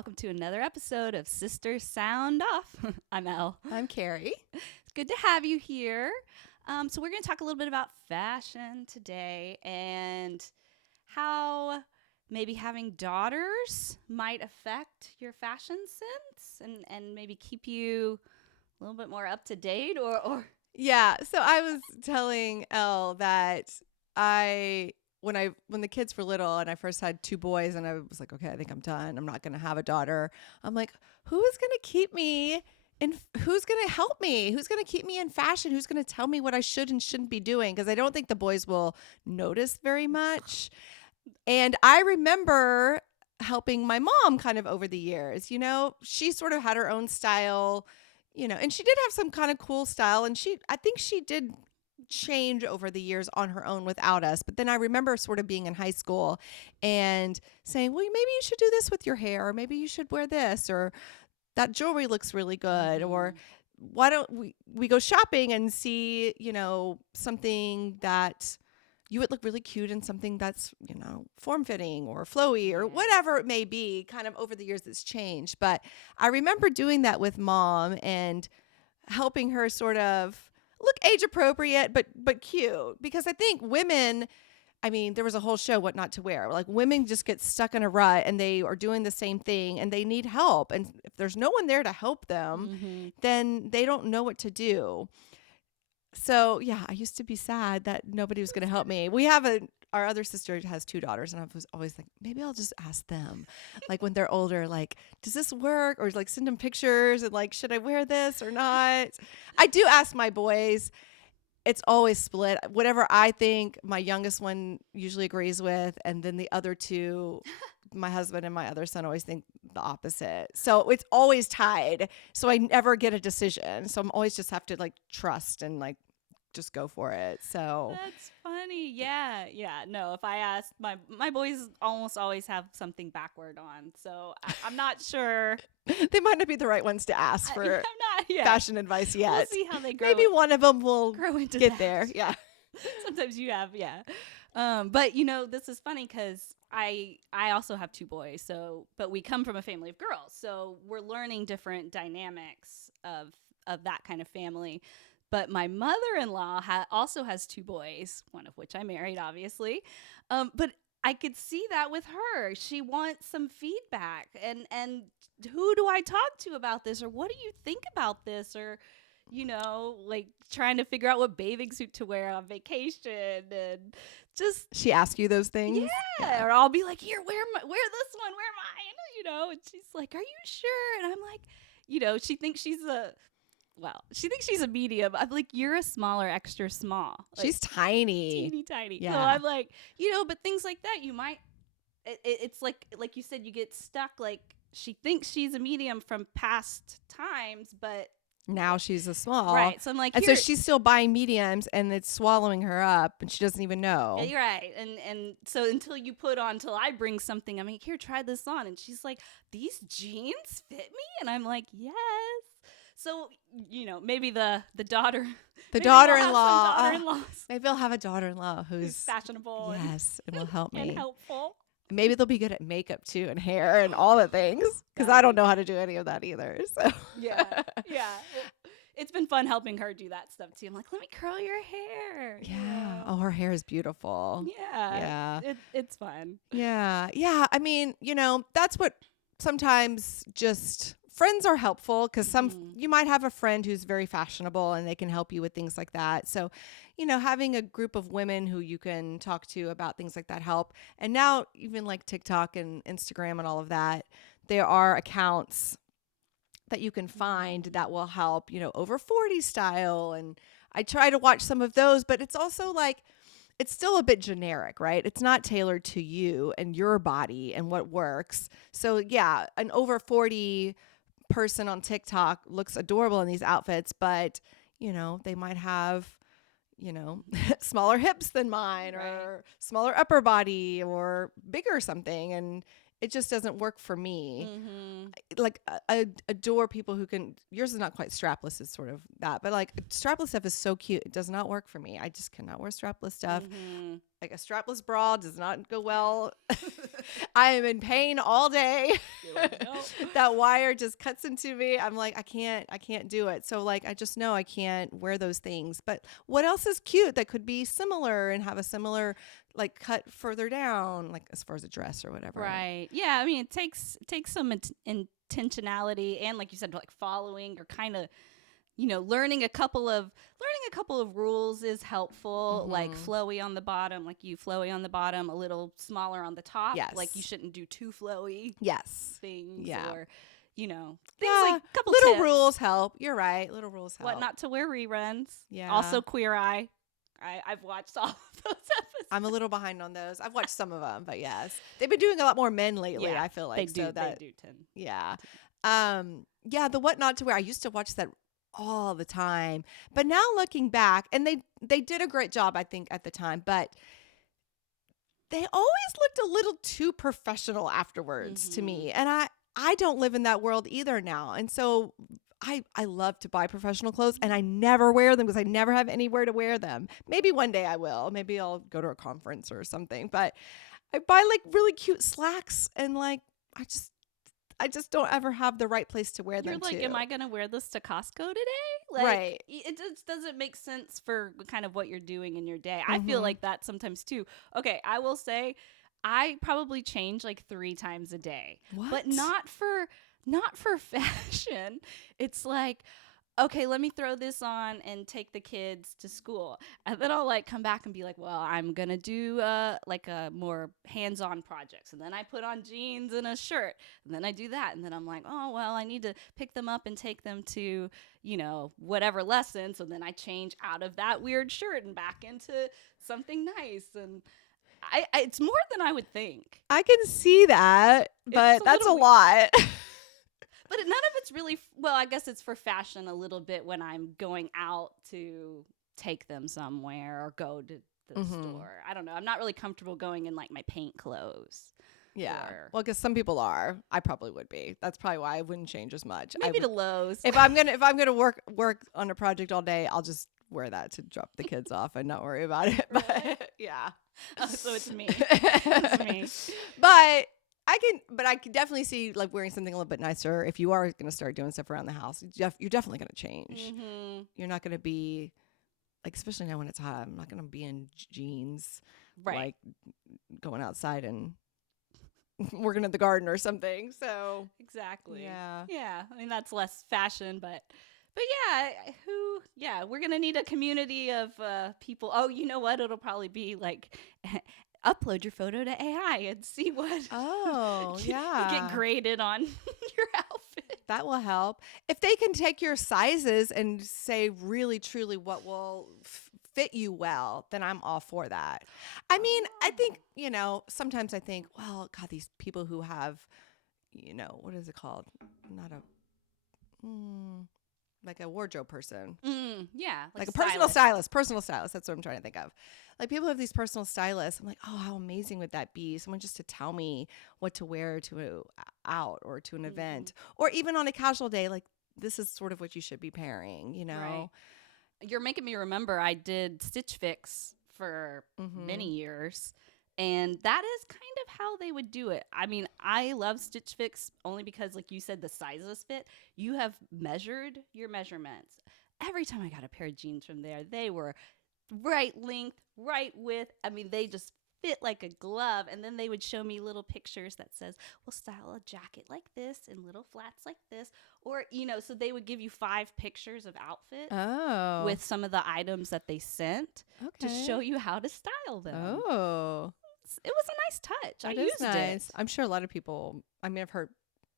welcome to another episode of Sisters Sound Off. I'm Elle. I'm Carrie. It's good to have you here. So we're going to talk a little bit about fashion today and how maybe having daughters might affect your fashion sense and maybe keep you a little bit more up to date or Yeah, so I was telling Elle that when the kids were little and I first had two boys and I was like, okay, I think I'm done. I'm not going to have a daughter. I'm like, who is going to keep me and who's going to help me? Who's going to keep me in fashion? Who's going to tell me what I should and shouldn't be doing? Because I don't think the boys will notice very much. And I remember helping my mom kind of over the years. You know, she sort of had her own style, you know, and she did have some kind of cool style. And I think she did change over the years on her own without us. But then I remember sort of being in high school and saying, well, maybe you should do this with your hair, or maybe you should wear this, or that jewelry looks really good, or why don't we go shopping and see, you know, something that you would look really cute in, something that's, you know, form-fitting or flowy or whatever it may be. Kind of over the years it's changed. But I remember doing that with Mom and helping her sort of look age appropriate but cute, because I think women, I mean, there was a whole show, What Not to Wear. Like, women just get stuck in a rut and they are doing the same thing and they need help. And if there's no one there to help them, then they don't know what to do. So, yeah, I used to be sad that nobody was going to help me. Our other sister has two daughters, and I was always like, maybe I'll just ask them, like, when they're older, like, does this work? Or like send them pictures and like, should I wear this or not? I do ask my boys. It's always split. Whatever I think my youngest one usually agrees with, and then the other two, my husband and my other son, always think the opposite. So it's always tied. So I never get a decision. So I'm always just have to like trust and like just go for it. So that's funny. Yeah. No, if I ask my boys almost always have something backward on. So I'm not sure. they might not be the right ones to ask for I'm not, yeah. fashion advice yet. We'll see how they grow. Maybe one of them will grow into get that. there. Yeah. Sometimes you have, yeah. But you know, this is funny because I also have two boys. But we come from a family of girls, so we're learning different dynamics of that kind of family. But my mother-in-law also has two boys, one of which I married, obviously. But I could see that with her. She wants some feedback. And who do I talk to about this? Or what do you think about this? Or, you know, like trying to figure out what bathing suit to wear on vacation. And just... She asks you those things? Yeah. Or I'll be like, here, wear this one, wear mine. You know, and she's like, are you sure? And I'm like, you know, she thinks she's a medium. I'm like, you're a smaller, extra small. Like, she's tiny. Teeny tiny. Yeah. So I'm like, you know, but things like that, you might, it's like you said, you get stuck. Like, she thinks she's a medium from past times, but now she's a small. Right. So I'm like, and so she's still buying mediums and it's swallowing her up and she doesn't even know. Yeah, you're right. And so until I bring something, I'm like, here, try this on. And she's like, these jeans fit me? And I'm like, yes. So, you know, maybe the daughter. The daughter-in-law. Daughter-in-laws. Maybe I'll have a daughter-in-law who's fashionable. Yes, and will help me. And helpful. Maybe they'll be good at makeup too and hair and all the things, because I don't know how to do any of that either. So yeah. It's been fun helping her do that stuff too. I'm like, let me curl your hair. Yeah. You know? Oh, her hair is beautiful. Yeah. It's fun. Yeah. Yeah. I mean, you know, that's what sometimes just friends are helpful, because you might have a friend who's very fashionable and they can help you with things like that. So, you know, having a group of women who you can talk to about things like that help. And now even like TikTok and Instagram and all of that, there are accounts that you can find that will help, you know, over 40 style. And I try to watch some of those, but it's also like, it's still a bit generic, right? It's not tailored to you and your body and what works. So yeah, an over 40 person on TikTok looks adorable in these outfits, but you know, they might have, you know, smaller hips than mine, or smaller upper body or bigger something. And It just doesn't work for me. Mm-hmm. Like I adore people who can. Yours is not quite strapless, is sort of that, but like strapless stuff is so cute. It does not work for me. I just cannot wear strapless stuff. Mm-hmm. Like a strapless bra does not go well. I am in pain all day. You're like, nope. That wire just cuts into me. I'm like, I can't do it. So like, I just know I can't wear those things. But what else is cute that could be similar and have a similar like cut further down, like as far as a dress or whatever. Right. Yeah. I mean, it takes some intentionality and, like you said, like following or kind of, learning a couple of rules is helpful. Like flowy on the bottom, flowy on the bottom, a little smaller on the top. Yes. Like you shouldn't do too flowy Yes. things. Yeah. Or, things Yeah, like a couple little tips. rules help. You're right. Little rules help. What not to wear reruns. Yeah. Also Queer Eye. I've watched all of those episodes. I'm a little behind on those. I've watched some of them, but yes, they've been doing a lot more men lately. Yeah, I feel like they do. So that, they do tend. yeah, the what not to wear. I used to watch that all the time, but now looking back, and they did a great job, I think, at the time, but they always looked a little too professional afterwards to me, and I don't live in that world either now, and so. I love to buy professional clothes and I never wear them because I never have anywhere to wear them. Maybe one day I will. Maybe I'll go to a conference or something. But I buy like really cute slacks and like I just don't ever have the right place to wear them. You're like, to. am I going to wear this to Costco today? Like, right. It just doesn't make sense for kind of what you're doing in your day. I feel like that sometimes too. Okay, I will say I probably change like 3 times a day. What? But not for fashion. It's like, okay, let me throw this on and take the kids to school. And then I'll like come back and be like, well, I'm going to do like a more hands-on projects. And then I put on jeans and a shirt. And then I do that. And then I'm like, oh, well, I need to pick them up and take them to, whatever lesson. So then I change out of that weird shirt and back into something nice. And it's more than I would think. I can see that, but that's a lot. But none of it's really, well, I guess it's for fashion a little bit when I'm going out to take them somewhere or go to the store. I don't know. I'm not really comfortable going in like my paint clothes. Yeah. Well, because some people are. I probably would be. That's probably why I wouldn't change as much. Maybe to Lowe's. If I'm gonna work on a project all day, I'll just wear that to drop the kids off and not worry about it. But yeah. Oh, so it's me. It's me. But I can definitely see like wearing something a little bit nicer. If you are going to start doing stuff around the house, you're definitely going to change. You're not going to be like, especially now when it's hot, I'm not going to be in jeans, like going outside and working at the garden or something. So exactly. Yeah. Yeah. I mean, that's less fashion, but we're going to need a community of people. Oh, you know what? It'll probably be like upload your photo to AI and see what get graded on your outfit. That will help. If they can take your sizes and say really truly what will fit you well, then I'm all for that. I mean, I think, sometimes I think, well, God, these people who have, what is it called? Not a like a wardrobe person. Yeah. Like a personal stylist. Personal stylist. That's what I'm trying to think of. Like people have these personal stylists. I'm like, oh, how amazing would that be? Someone just to tell me what to wear to out or to an event. Or even on a casual day, like this is sort of what you should be pairing, Right. You're making me remember I did Stitch Fix for many years. And that is kind of how they would do it. I mean, I love Stitch Fix only because, like you said, the sizes fit. You have measured your measurements. Every time I got a pair of jeans from there, they were right length, right width. I mean, they just fit like a glove. And then they would show me little pictures that says, well, style a jacket like this and little flats like this. Or, so they would give you 5 pictures of outfits with some of the items that they sent to show you how to style them. Oh. It was a nice touch. I used it. I'm sure a lot of people, I've heard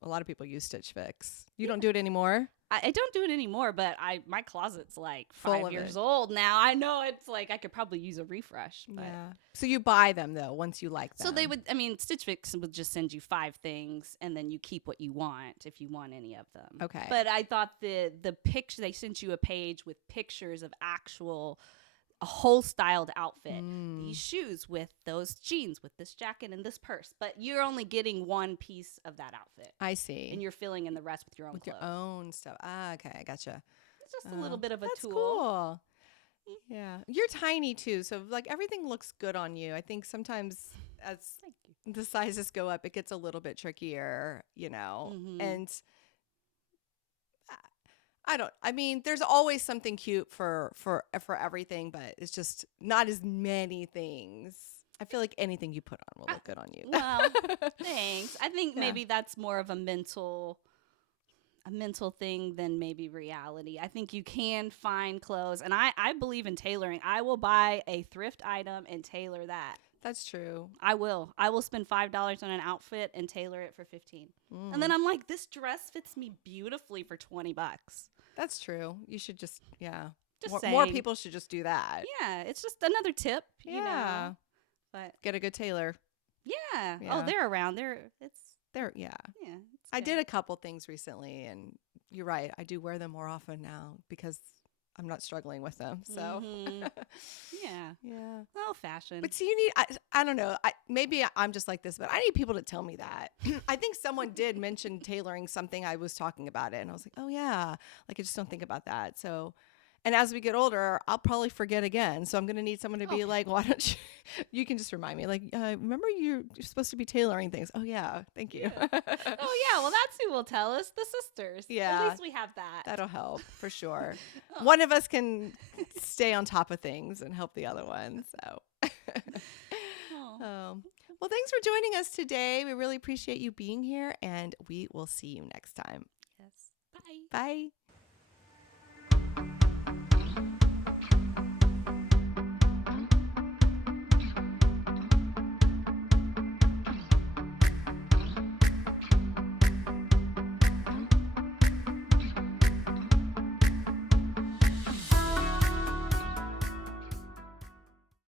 a lot of people use Stitch Fix. You don't do it anymore? I don't do it anymore, but my closet's like full 5 years old now. I know it's like I could probably use a refresh. But. Yeah. So you buy them though once you like them. So Stitch Fix would just send you 5 things and then you keep what you want if you want any of them. Okay. But I thought the picture, they sent you a page with pictures of actual a whole styled outfit. Mm. These shoes with those jeans, with this jacket and this purse. But you're only getting one piece of that outfit. I see. And you're filling in the rest with your own with clothes. your own stuff. Ah, okay, I gotcha. It's just a little bit of a That's tool. cool. Yeah, you're tiny too, so like everything looks good on you. I think sometimes as Thank you. the sizes go up, it gets a little bit trickier, you know. Mhm. And I mean, there's always something cute for everything, but it's just not as many things. I feel like anything you put on will look good on you. Well, thanks. I think Yeah. maybe that's more of a mental thing than maybe reality. I think you can find clothes, and I believe in tailoring. I will buy a thrift item and tailor that. That's true. I will spend $5 on an outfit and tailor it for 15. Mm. And then I'm like, this dress fits me beautifully for $20. That's true. You should just Just more saying. people should just do that. Yeah, it's just another tip, you Yeah. know. But Get a good tailor. yeah. Yeah. Oh, they're around. It's Yeah. it's I good. did a couple things recently, and you're right. I do wear them more often now because I'm not struggling with them. So, Mhm. Yeah. yeah. Oh, fashion. But see, you need, I don't know. Maybe I'm just like this, but I need people to tell me that. I think someone did mention tailoring something. I was talking about it, and I was like, oh, yeah. Like, I just don't think about that. So, and as we get older, I'll probably forget again. So I'm going to need someone to be like, why don't you, you can just remind me, like, remember you're supposed to be tailoring things. Oh, yeah. Thank you. Oh, yeah. Well, that's who will tell us, the sisters. Yeah. At least we have that. That'll help for sure. One of us can stay on top of things and help the other one. So, Oh. well, thanks for joining us today. We really appreciate you being here, and we will see you next time. Yes. Bye. Bye.